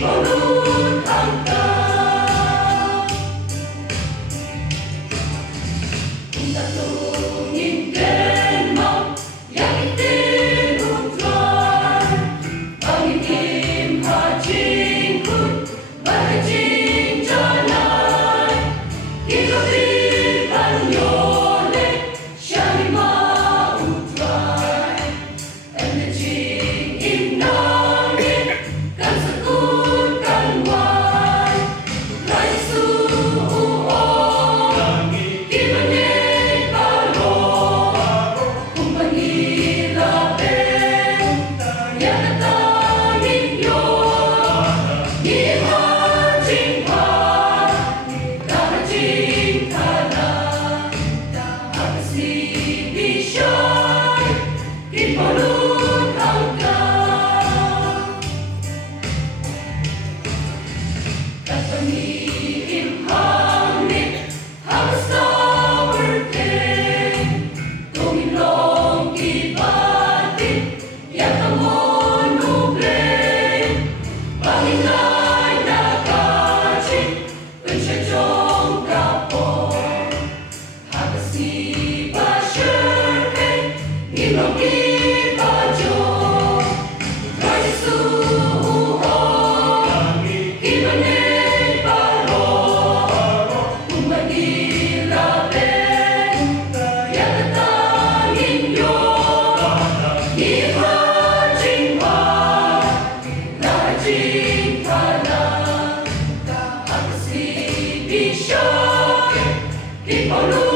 pulutang ka. Kung tatungin Denmark, yang itin utran, pangitim hajing kut, bahajing jalan, kikutipan yole, syari mautran, emnejing imnangin, kan sekut kan wan, rai suuong, kimenyek balong, kumpanilaben, yang katangin yon, hajing pan, kahajing tanah, akasi bisyan, ipulutang ka. Kapanihim hangin, halos tawartin, tumilong ibatin, yakamon nublen, Panginoy nakajing, pensyadong kapon, hakasi basyerken, ngilong ibadyo, rai suuong, kimenyek balong, kumpanilaben, yang katangin yon, hajing pan, kahajing tanah, akasi bisyan, ipulutang